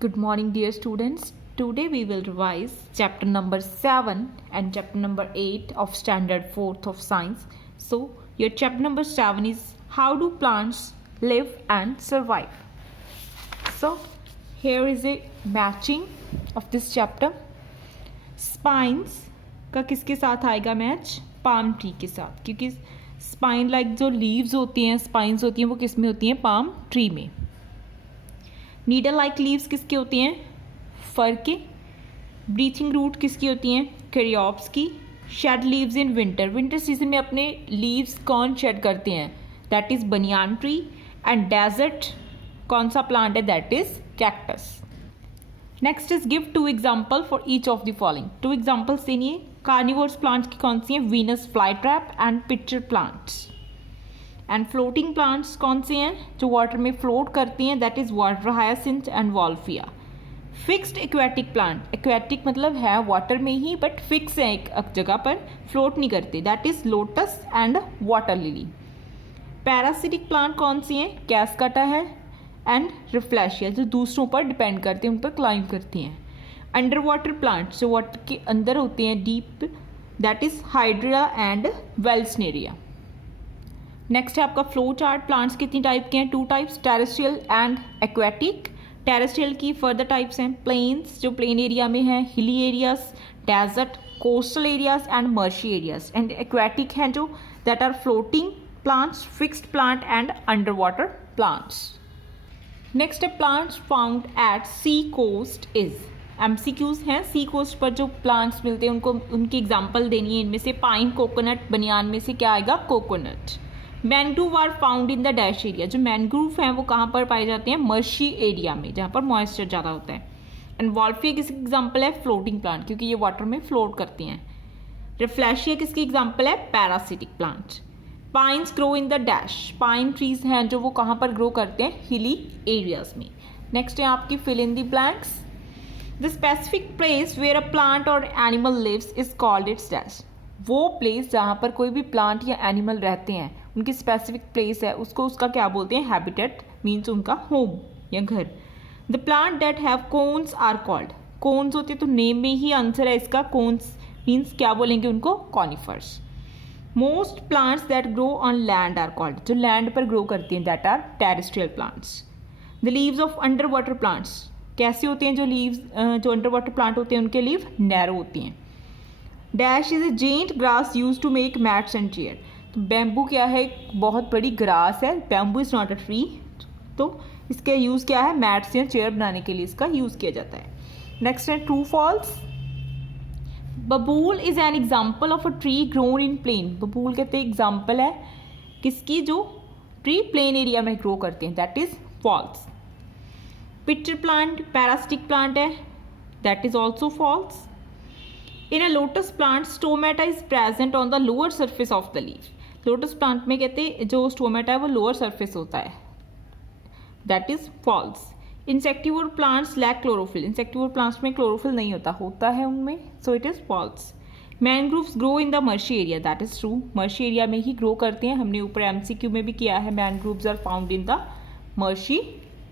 Good morning, dear students. Today we will revise chapter number 7 and chapter number 8 of standard 4th of science. So, your chapter number 7 is how do plants live and survive. So, here is a matching of this chapter. Spines का किसके साथ आएगा match? Palm tree के साथ, क्योंकि spine like जो leaves होती हैं, स्पाइंस होती हैं, वो किस में होती हैं? पाम ट्री में. नीडल लाइक लीव्स किसकी होती हैं? फर के. ब्रीथिंग रूट किसकी होती हैं? कैरियोप्स की. Shed leaves in winter, winter season में अपने लीव्स कौन शेड करते हैं? That is banyan tree. And desert कौन सा प्लांट है? That is cactus. Next is give 2 example for each of the following. 2 examples देनिए. कार्निवोर्स प्लांट्स की कौन सी हैं? Venus fly trap and pitcher plants. And floating plants कौन से हैं जो वाटर में फ्लोट करती हैं? That is water hyacinth and Wolffia. Fixed aquatic plant, aquatic मतलब है वाटर में ही बट फिक्स है एक जगह पर, फ्लोट नहीं करते. That is lotus and water lily. Parasitic plant कौन सी हैं? कैस्काटा है एंड रिफ्लेशिया, जो दूसरों पर डिपेंड करते हैं, उन पर क्लाइंब करती हैं. अंडर वाटर प्लांट जो वाटर के अंदर होते हैं deep, that is hydra and vallisneria. Next है आपका फ्लो चार्ट. प्लांट्स कितनी टाइप के हैं? 2 types, terrestrial and aquatic. Terrestrial की फर्दर टाइप्स हैं प्लेन्स जो प्लेन एरिया में हैं, hilly areas, desert, coastal areas and marshy areas. And aquatic हैं जो that are floating plants, fixed plant and under water plants. Next है plants found at sea coast is. MCQs हैं. सी coast पर जो plants मिलते हैं उनको उनकी एग्जाम्पल देनी है. इनमें से पाइन, कोकोनट, बनियान में से क्या आएगा? Coconut. Mangrove are found in the dash area. जो मैंग्रोव हैं वो कहाँ पर पाए जाते हैं? मर्शी एरिया में, जहाँ पर मॉइस्चर ज़्यादा होता है. एंड वॉल्फिया किसकी एग्जाम्पल है? फ्लोटिंग प्लांट, क्योंकि ये वाटर में फ्लोट करती हैं. रिफ्लेशिया किसकी एग्जाम्पल है? Parasitic plant. Pines grow in the dash. Pine trees हैं जो वो कहाँ पर ग्रो करते हैं? हिली एरियाज में. नेक्स्ट है आपकी fill in the blanks. The specific place where a plant और animal lives is called its dash. वो प्लेस जहाँ पर कोई भी प्लांट या एनिमल रहते हैं, उनकी स्पेसिफिक प्लेस है, उसको उसका क्या बोलते हैं? हैबिटेट, मीन्स उनका होम या घर. The plant that have cones are called. Cones होते तो नेम में ही आंसर है इसका. कोन्स मीन्स क्या बोलेंगे उनको? Conifers. Most plants that grow on land are called. जो लैंड पर ग्रो करती हैं that are terrestrial plants. The leaves of under water plants कैसे होते हैं? जो लीव्स जो अंडर वाटर प्लांट होते हैं उनके लीव नैरो होती हैं. Dash is a giant grass use to make mats and chair. तो बैम्बू क्या है? एक बहुत बड़ी ग्रास है. Bamboo is not a tree. तो इसका यूज़ क्या है? मैट्स या चेयर बनाने के लिए इसका यूज़ किया जाता है. नेक्स्ट है true false. Babool is an example of a tree grown in plain. बबूल कहते हैं एग्जाम्पल है किसकी? जो ट्री प्लेन एरिया में ग्रो करते हैं. That is false. Pitcher plant parasitic plant है. That is also false. In a lotus plant, stomata is present on the lower surface of the leaf. Lotus plant में कहते हैं जो stomata है वो लोअर सरफेस होता है. That is false. Insectivore plants lack chlorophyll. Insectivore plants में chlorophyll नहीं होता है उनमें, so it is false. Mangroves grow in the marshy area. That is true. Marshy area में ही ग्रो करते हैं. हमने ऊपर MCQ में भी किया है. Mangroves are found in the marshy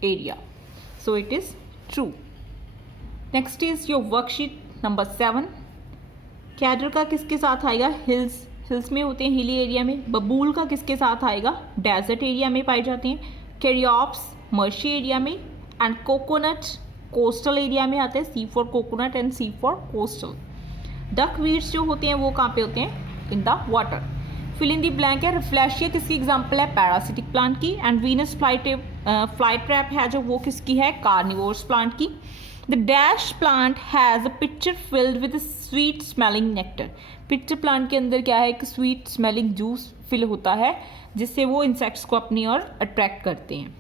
area, so it is true. Next is your worksheet number 7. कैडर का किसके साथ आएगा? हिल्स. हिल्स में होते हैं, हिली एरिया में. बबूल का किसके साथ आएगा? डेजर्ट एरिया में पाए जाते हैं. कैरियोप्स मर्शी एरिया में. एंड कोकोनट कोस्टल एरिया में आते हैं. C for coconut and C for coastal. Duck weeds जो होते हैं वो कहाँ पे होते हैं? In the water. Fill in the blank है. रिफ्लेशिया किसकी एग्जाम्पल है? पैरासिटिक प्लांट की. एंड वीनस फ्लाई ट्रैप है जो वो किसकी है? कार्निवोर्स प्लांट की. The dash plant has a pitcher filled with a sweet smelling nectar. Pitcher plant के अंदर क्या है? एक स्वीट स्मेलिंग जूस फिल होता है जिससे वो इंसेक्ट्स को अपनी ओर अट्रैक्ट करते हैं.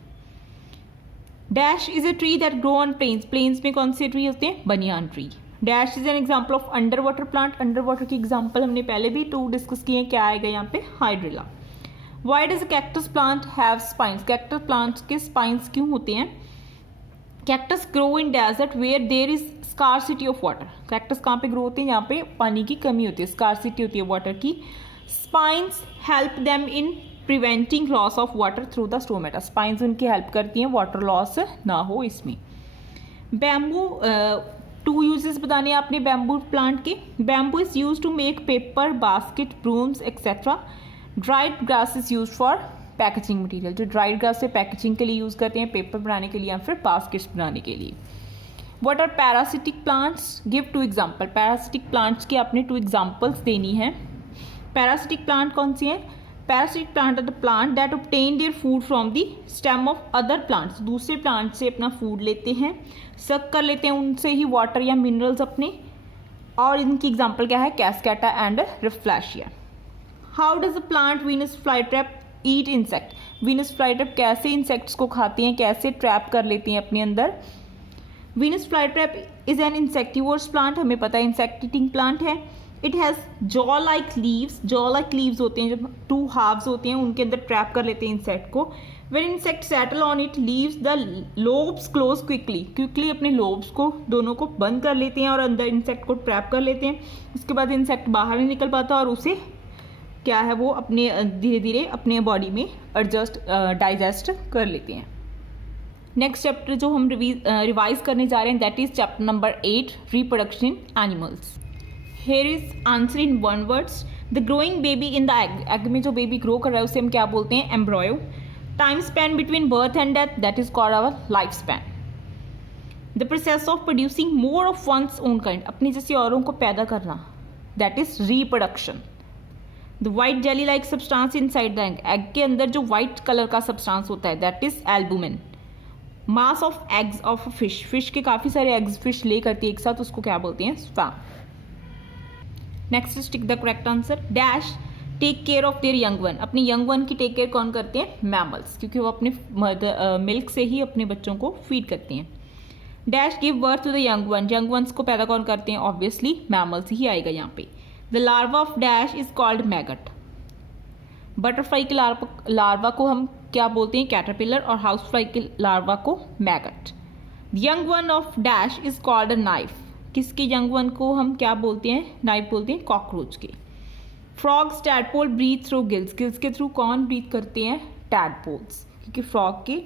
Dash is a tree that grow on plains. Plains में कौन से ट्री होते हैं? Banyan tree. Dash is an example of under water plant. Under water की एग्जाम्पल हमने पहले भी 2 डिस्कस किए हैं. क्या आएगा यहाँ पे? Hydrilla. Why does cactus plant have spines. Cactus plant के स्पाइंस क्यों होते हैं? Cactus grow in desert where there is scarcity of water. Cactus कहाँ पे ग्रो होते हैं? यहाँ पे पानी की कमी होती है, स्कार्सिटी होती है वाटर की. Spines help them in preventing loss of water through the stomata. Spines उनकी हेल्प करती हैं वाटर लॉस ना हो इसमें. बैम्बू, टू यूजेस बताने हैं आपने बैम्बू प्लांट के. Bamboo is use to make paper, basket, brooms etcetera. Dried grass is use for packaging material. जो ड्राइड ग्रास से पैकेजिंग के लिए यूज़ करते हैं, पेपर बनाने के लिए या फिर बास्केट्स बनाने के लिए. What are parasitic plants? Give 2 example. Parasitic plants की आपने 2 एग्जाम्पल्स देनी है. पैरासिटिक प्लांट कौन सी हैं? Parasitic plant are the plant that obtain their food from the stem of other plants. दूसरे प्लांट से अपना फूड लेते हैं, सक कर लेते हैं उनसे ही वाटर या मिनरल्स अपने. और इनकी एग्जाम्पल क्या है? Cuscuta and Rafflesia. How does the plant Venus flytrap eat insect? Venus flytrap कैसे इंसेक्ट्स को खाती हैं, कैसे ट्रैप कर लेती हैं अपने अंदर? Venus flytrap is an insectivores plant. हमें पता है इंसेक्ट ईटिंग प्लांट है. It has jaw like leaves. Jaw like leaves होते हैं, जब 2 हाफ्स होते हैं उनके अंदर ट्रैप कर लेते हैं इंसेक्ट को. When insect settle on it leaves the lobes close quickly अपने लोब्स को दोनों को बंद कर लेते हैं और अंदर इंसेक्ट को ट्रैप कर लेते हैं. उसके बाद इंसेक्ट बाहर नहीं निकल पाता और उसे क्या है वो अपने धीरे धीरे अपने बॉडी में डाइजेस्ट कर लेते हैं. नेक्स्ट चैप्टर जो हम रिवाइज करने जा रहे हैं that is chapter number 8, reproduction in animals. Here is answer in 1 words. The growing baby in the egg. Egg में जो बेबी ग्रो कर रहा है उसे हम क्या बोलते हैं? Embryo. Time span between birth and death that is called our life span. The process of producing more of one's own kind. अपनी जैसे औरों को पैदा करना that is reproduction. The white jelly like substance inside the egg. Egg के अंदर जो white colour का सब्सटेंस होता है that is albumin. Mass of eggs of fish. Fish के काफ़ी सारे एग्स फिश ले करती है एक साथ, उसको क्या बोलते हैं? Spam. Next tick the correct answer. Dash take care of their young one. अपने यंग वन की टेक केयर कौन करते हैं? मैमल्स, क्योंकि वो अपने मिल्क से ही अपने बच्चों को फीड करते हैं. Dash give birth to the young one. Young ones को पैदा कौन करते हैं? ऑब्वियसली मैमल्स ही आएगा यहाँ पे. The larva of dash is called maggot. Butterfly के लार्वा को हम क्या बोलते हैं? कैटरपिलर. और हाउस फ्लाई के लार्वा को maggot. Young one of dash is called a knife. किसके यंग वन को हम क्या बोलते हैं? नाइफ बोलते हैं. कॉकरोच के. Frogs tadpole breathe through gills. Gills के थ्रू कौन ब्रीथ करते हैं? टैडपोल्स, क्योंकि फ्रॉग के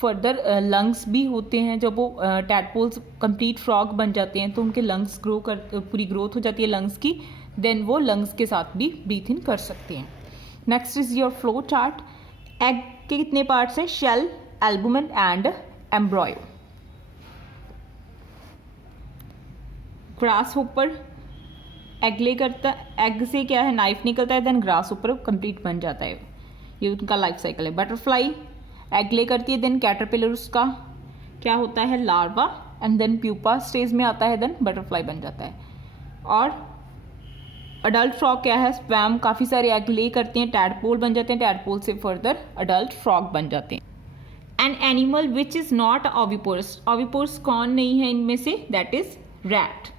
फर्दर लंग्स भी होते हैं. जब वो टैडपोल्स कंप्लीट फ्रॉग बन जाते हैं तो उनके लंग्स पूरी ग्रोथ हो जाती है लंग्स की. देन वो लंग्स के साथ भी ब्रीथ इन कर सकते हैं. Next is your flow chart. Egg के कितने पार्ट्स हैं? Shell, albumin and embryo. Grasshopper egg lay करता, एग से क्या है? नाइफ निकलता है, देन ग्रास होपर कंप्लीट बन जाता है. ये उनका लाइफ साइकिल है. बटरफ्लाई एग ले करती है, देन कैटरपिलर उसका क्या होता है? Larva, and then pupa stage में आता है, देन बटरफ्लाई बन जाता है. और अडल्ट फ्रॉग क्या है? स्पैम. काफ़ी सारे एग ले करते हैं, टैडपोल बन जाते हैं, टैडपोल से फर्दर अडल्ट फ्रॉग बन जाते हैं. An animal which is not oviparous. Oviparous कौन नहीं है इनमें से? That is rat.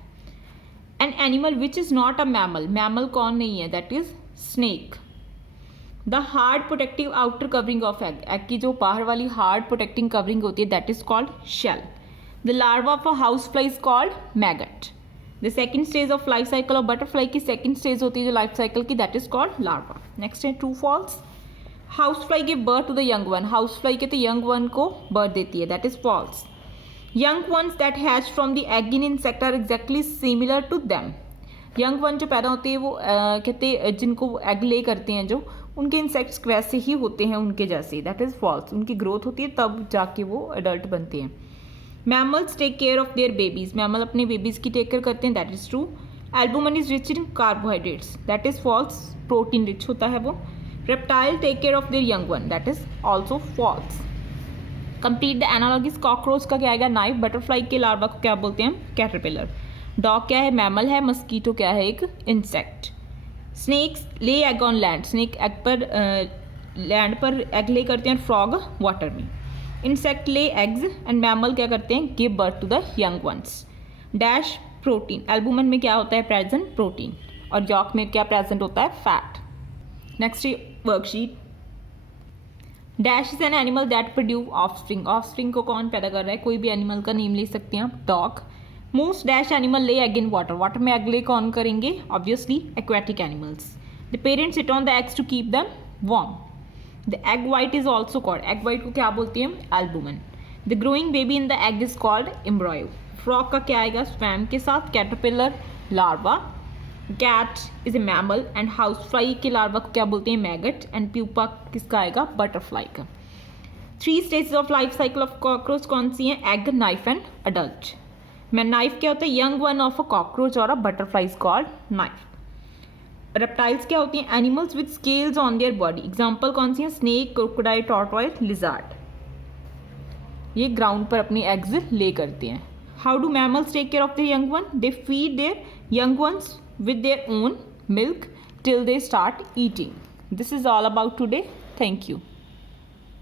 An animal which is not a mammal. Mammal कौन नहीं है? That is snake. The hard protective outer covering of egg. Egg की जो बाहर वाली हार्ड प्रोटेक्टिंग कवरिंग होती है that is called shell. The larva of a house fly is called maggot. The second stage of life cycle of butterfly की second stage होती है जो लाइफ साइकिल की that is called larva. Next है true false. House fly give birth to the young one. House fly के तो young one को birth देती है that is false. Young ones that hatch from the egg in insect are exactly similar to them. Young one जो पैदा होते हैं वो कहते जिनको एग ले करते हैं जो उनके इंसेक्ट्स वैसे ही होते हैं उनके जैसे. That is false. उनकी ग्रोथ होती है तब जाके वो अडल्ट बनते हैं. Mammals take care of their babies. Mammal अपने बेबीज की टेक केयर करते हैं that is true. Albumin is rich in carbohydrates that is false. Protein rich होता है वो. Reptile take care of their young one that is also false. Complete the analogies. Cockroach का क्या आएगा? Knife. Butterfly के larva को क्या बोलते हैं? कैटरपिलर. डॉग क्या है? मैमल है. मस्कीटो क्या है? एक insect. Snakes lay egg on land. Snake egg पर लैंड पर एग ले करते हैं. फ्रॉग वाटर में. Insect lay eggs and mammal क्या करते हैं? Give birth to the young ones. Dash protein. Albumin में क्या होता है? Present protein. और यॉक में क्या प्रेजेंट होता है? Fat. Next worksheet. Dash is an animal that produce offspring. Offspring को कौन पैदा कर रहा है? कोई भी एनिमल का नेम ले सकते हैं आप. Dog. Most dash animal lay egg in water. Water में एग ले कौन करेंगे? Obviously aquatic animals. The parents sit on the eggs to keep them warm. The egg white is also called. Egg white को क्या बोलते हैं? Albumin. The growing baby in the egg is called embryo. Frog का क्या आएगा? Spawn के साथ. Caterpillar larva. Cat is a mammal and house fly के लार्वा को क्या बोलते हैं? मैगट. एंड प्यूपा किसका आएगा? बटरफ्लाई का. 3 stages of life cycle of cockroach कौन सी हैं? Egg, nymph and adult. मैं नाइफ क्या होता है? Young one of a cockroach और a butterfly is called nymph. Reptiles क्या होती हैं? Animals with scales on their body. Example कौन सी है? Snake, crocodile, tortoise, lizard. ये ग्राउंड पर अपनी एग्स ले करते हैं. How do mammals take care of their young one? They feed there young ones with their own milk till they start eating. This is all about today. Thank you.